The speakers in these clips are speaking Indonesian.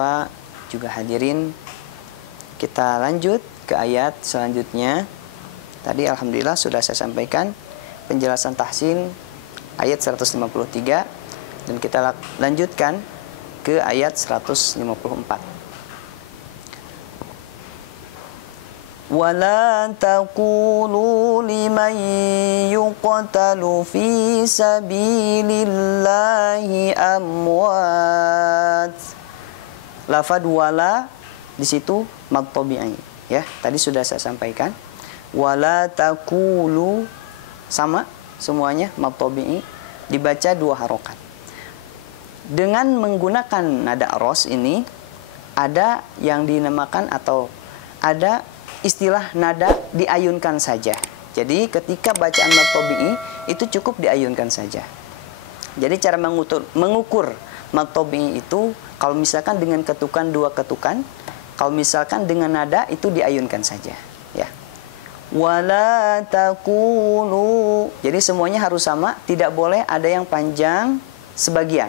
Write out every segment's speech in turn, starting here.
tua juga hadirin, kita lanjut ke ayat selanjutnya. Tadi alhamdulillah sudah saya sampaikan penjelasan tahsin ayat 153, dan kita lanjutkan ke ayat 154. وَلَا تَقُولُوا لِمَنْ يُقْتَلُ فِي سَبِيلِ اللَّهِ أَمْوَاتٌ. Lafad wala di situ mad tabi'i, ya. Tadi sudah saya sampaikan. Wala taqulu sama semuanya mad tabi'i, dibaca 2 harokat. Dengan menggunakan nada ros ini ada yang dinamakan atau ada istilah nada diayunkan saja. Jadi ketika bacaan mad tabi'i itu cukup diayunkan saja. Jadi cara mengukur mad tabi'i itu kalau misalkan dengan ketukan 2 ketukan, kalau misalkan dengan nada itu diayunkan saja, ya. Wala taqulu. Jadi semuanya harus sama, tidak boleh ada yang panjang sebagian.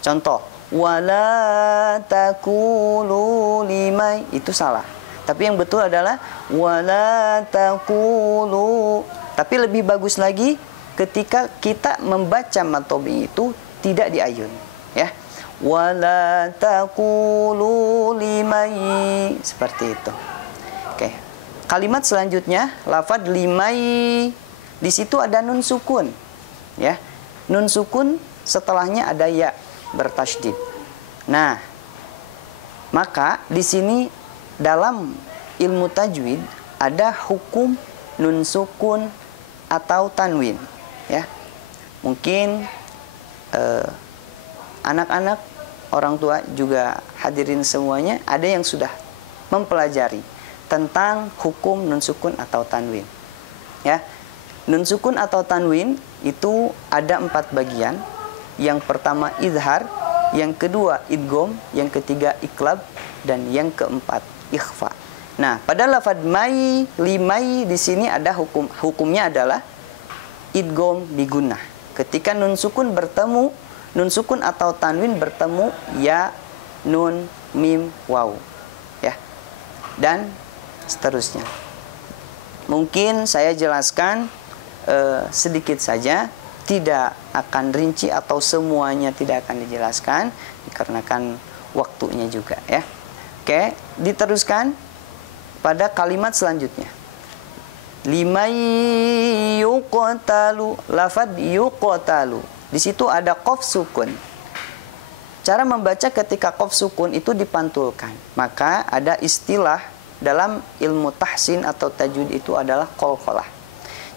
Contoh, wala taqulu limai, itu salah. Tapi yang betul adalah wala taqulu. Tapi lebih bagus lagi ketika kita membaca mad tabi'i itu tidak diayun, ya. Wala taqulu limai, seperti itu. Oke. Kalimat selanjutnya lafaz limai. Di situ ada nun sukun, ya. Nun sukun setelahnya ada ya bertasydid. Nah, maka di sini dalam ilmu tajwid ada hukum nun sukun atau tanwin, ya. Mungkin anak-anak, orang tua juga hadirin semuanya ada yang sudah mempelajari tentang hukum nun sukun atau tanwin, ya. Nun sukun atau tanwin itu ada 4 bagian. Yang pertama idhar, yang kedua idgham, yang ketiga iqlab, dan yang keempat ikhfa. Nah, pada lafaz mai, limai di sini ada hukumnya adalah idgham bigunnah. Ketika nun sukun bertemu, nun sukun atau tanwin bertemu ya, nun, mim, waw, ya. Dan seterusnya. Mungkin saya jelaskan sedikit saja, tidak akan rinci atau semuanya tidak akan dijelaskan dikarenakan waktunya juga, ya. Oke, diteruskan pada kalimat selanjutnya. Limai yuqtalu, lafaz yuqtalu. Di situ ada qaf sukun. Cara membaca ketika qaf sukun itu dipantulkan. Maka ada istilah dalam ilmu tahsin atau tajwid itu adalah qalqalah.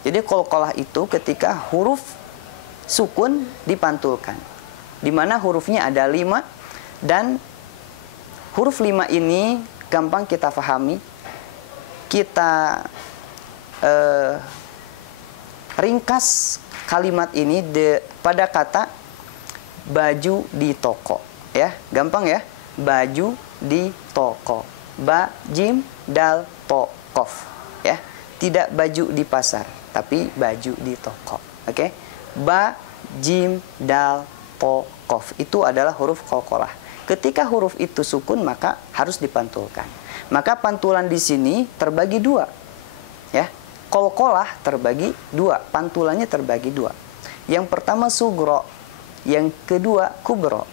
Jadi qalqalah itu ketika huruf sukun dipantulkan. Di mana hurufnya ada 5 dan huruf 5 ini gampang kita pahami. Kita ringkas kalimat ini pada kata baju di toko, ya. Gampang, ya. Baju di toko. Ba, jim, dal, to, kof, ya. Tidak baju di pasar, tapi baju di toko. Oke. Ba, jim, dal, to, kof. Itu adalah huruf qalqalah. Ketika huruf itu sukun maka harus dipantulkan. Maka pantulan di sini terbagi 2, ya. Qalqalah terbagi 2, pantulannya terbagi 2. Yang pertama sugro, yang kedua kubro.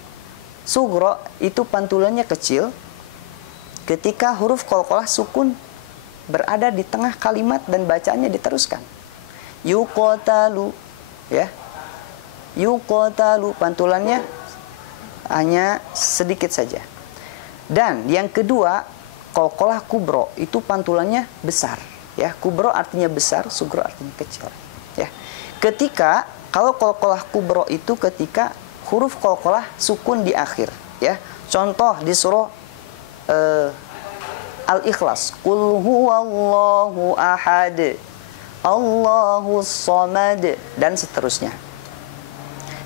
Sugro itu pantulannya kecil ketika huruf qalqalah sukun berada di tengah kalimat dan bacaannya diteruskan. Yuqtalu, ya. Yuqtalu, pantulannya hanya sedikit saja. Dan yang kedua, qalqalah kubro, itu pantulannya besar, ya. Kubro artinya besar, sugro artinya kecil, ya. Ketika kalau qalqalah kubro itu ketika huruf qalqalah sukun di akhir, ya. Contoh di surah Al-Ikhlas, qul huwallahu ahad, Allahus samad, dan seterusnya.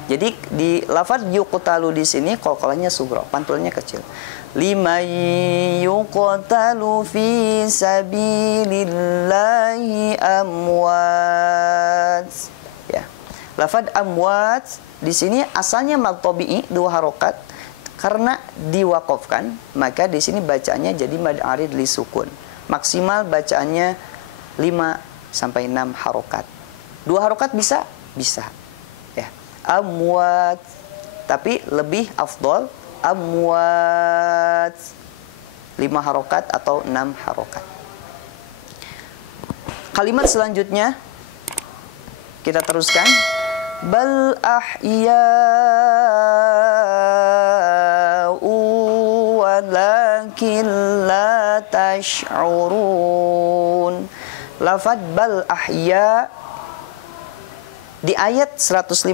Jadi di lafaz yuqtalu di sini qalqalahnya sugro, pantulannya kecil. Limay yuqtalu fi sabilillahi amwat. Ya. Lafaz amwat di sini asalnya mad tabi'i 2 harokat. karena diwakafkan, maka di sini bacaannya jadi mad arid li sukun. Maksimal bacaannya 5 sampai 6 harokat. 2 harokat bisa? Bisa. Ya. Amwat. Tapi lebih afdol amwat. 5 harokat atau 6 harokat. Kalimat selanjutnya kita teruskan. Bal ahya'u walakin la tash'urun. Lafad bal ahya di ayat 153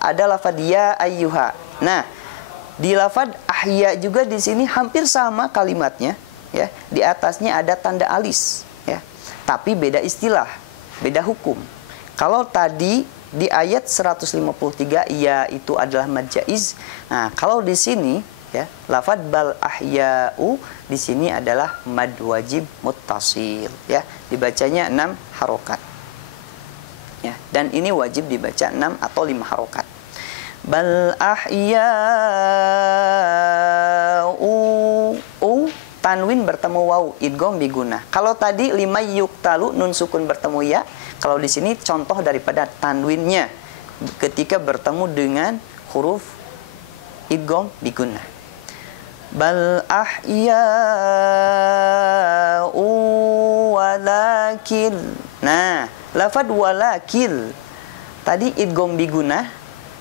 ada lafad ya ayyuha. Nah, di lafad ahya juga di sini hampir sama kalimatnya, ya. Di atasnya ada tanda alis, ya. Tapi beda istilah, beda hukum. Kalau tadi di ayat 153 ya itu adalah mad jaiz. Nah, kalau di sini ya, lafad bal ahya'u di sini adalah mad wajib muttasil, ya. Dibacanya 6 harokat. Ya, dan ini wajib dibaca 6 atau 5 harokat. Bal ahya'u tanwin bertemu waw, idgham bigunah. Kalau tadi 5 yuktalu nun sukun bertemu ya, kalau di sini contoh daripada tanwinnya ketika bertemu dengan huruf idgham bigunah. Bal ahya'u walakin. Nah, lafad walakil tadi idgham bigunah.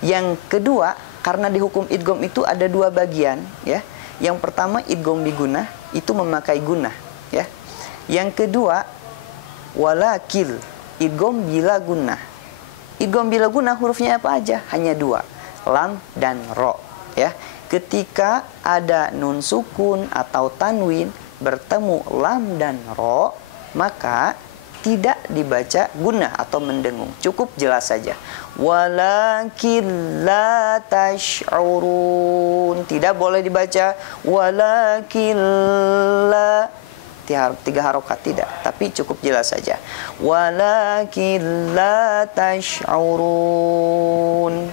Yang kedua, karena di hukum idgham itu ada 2 bagian, ya. Yang pertama idgham bigunah itu memakai gunah, ya. Yang kedua walakil idgham bila gunah. Idgham bila gunah hurufnya apa aja? Hanya 2, lam dan ro, ya. Ketika ada nun sukun atau tanwin bertemu lam dan ro, maka tidak dibaca gunah atau mendengung, cukup jelas saja. Walakin la tash'urun. Tidak boleh dibaca walakin la 3 harokat, tidak, tapi cukup jelas saja. Walakin la tash'urun.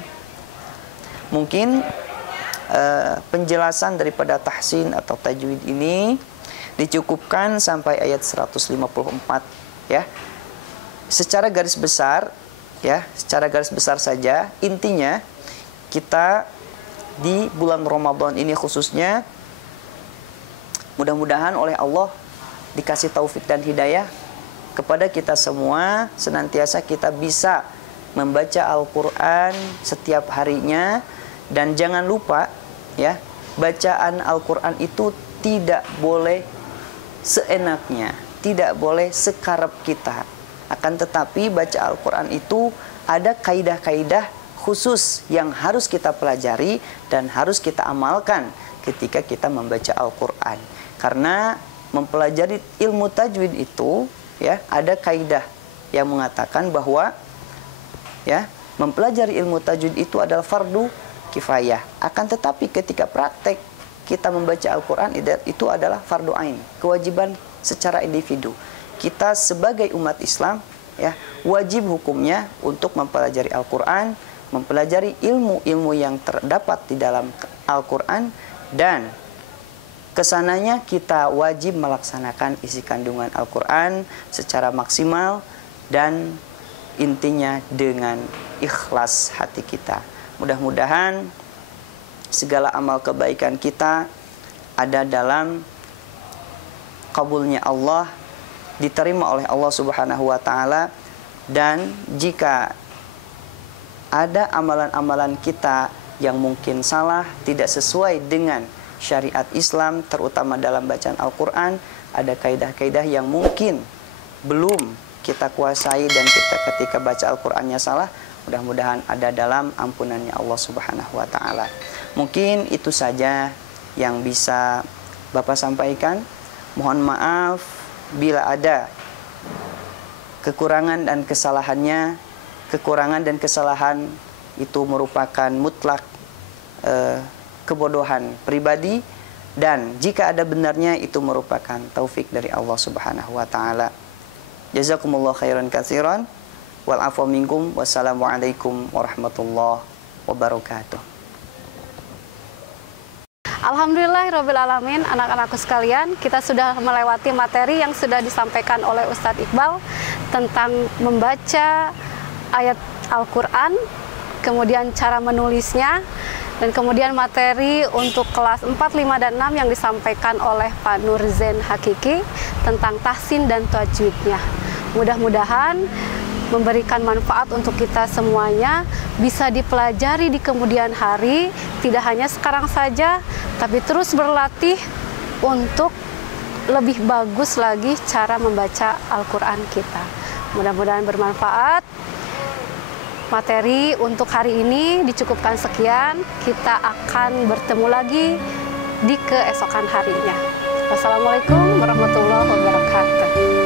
Mungkin penjelasan daripada tahsin atau tajwid ini dicukupkan sampai ayat 154, ya. Secara garis besar, ya, secara garis besar saja, intinya kita di bulan Ramadan ini khususnya mudah-mudahan oleh Allah dikasih taufik dan hidayah kepada kita semua, senantiasa kita bisa membaca Al-Quran setiap harinya. Dan jangan lupa, ya, bacaan Al-Quran itu tidak boleh seenaknya, tidak boleh sekarep kita. Akan tetapi baca Al-Quran itu ada kaidah-kaidah khusus yang harus kita pelajari dan harus kita amalkan ketika kita membaca Al-Quran. Karena mempelajari ilmu tajwid itu, ya, ada kaidah yang mengatakan bahwa, ya, mempelajari ilmu tajwid itu adalah fardu kifayah. Akan tetapi ketika praktek kita membaca Al-Quran itu adalah fardu ain, kewajiban secara individu. Kita sebagai umat Islam, ya, wajib hukumnya untuk mempelajari Al-Quran, mempelajari ilmu-ilmu yang terdapat di dalam Al-Quran, dan kesananya kita wajib melaksanakan isi kandungan Al-Quran secara maksimal dan intinya dengan ikhlas hati kita. Mudah-mudahan segala amal kebaikan kita ada dalam kabulnya Allah, diterima oleh Allah Subhanahu wa Ta'ala. Dan jika ada amalan-amalan kita yang mungkin salah, tidak sesuai dengan syariat Islam, terutama dalam bacaan Al-Quran, ada kaidah-kaidah yang mungkin belum kita kuasai dan kita ketika baca Al-Qurannya salah, mudah-mudahan ada dalam ampunannya Allah Subhanahu wa Ta'ala. Mungkin itu saja yang bisa Bapak sampaikan. Mohon maaf bila ada kekurangan dan kesalahannya. Kekurangan dan kesalahan itu merupakan mutlak kebodohan pribadi, dan jika ada benarnya itu merupakan taufik dari Allah Subhanahu wa Ta'ala. Jazakumullah khairan katsiran. Wal afwa minkum. Wassalamualaikum warahmatullahi wabarakatuh. Alhamdulillahirrabbilalamin, anak-anakku sekalian, kita sudah melewati materi yang sudah disampaikan oleh Ustadz Iqbal tentang membaca ayat Al-Quran, kemudian cara menulisnya, dan kemudian materi untuk kelas 4, 5, dan 6 yang disampaikan oleh Pak Nurzen Hakiki tentang tahsin dan tajwidnya. Mudah-mudahan memberikan manfaat untuk kita semuanya, bisa dipelajari di kemudian hari, tidak hanya sekarang saja, tapi terus berlatih untuk lebih bagus lagi cara membaca Al-Quran kita. Mudah-mudahan bermanfaat. Materi untuk hari ini dicukupkan sekian, kita akan bertemu lagi di keesokan harinya. Wassalamualaikum warahmatullahi wabarakatuh.